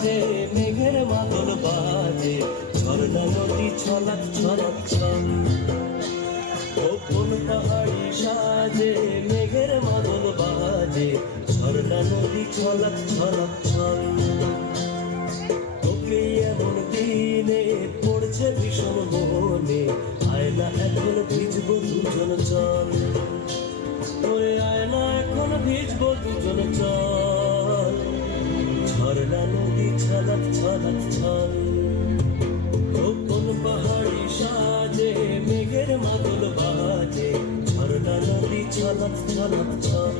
সাজে মেঘের মাদল বাজে, ঝর্ণা নদী ছলক ছলক ছল। কোন পাহাড়ি সাজে মেঘের মাদল বাজে, ঝর্ণা নদী ছলক ছলক ছল। তোকে এমন দিনে পড়ছে ভীষণ মনে, আয়না এখন ভিজবো দুজন চল। ওরে আয়না এখন ভিজবো দুজন চল, ঝর্ণা নদী ছলক ছলক ছল। কোন পাহাড়ি সাজে মেঘের মাদল বাজে, ঝর্ণা নদী ছলক ছলক ছল।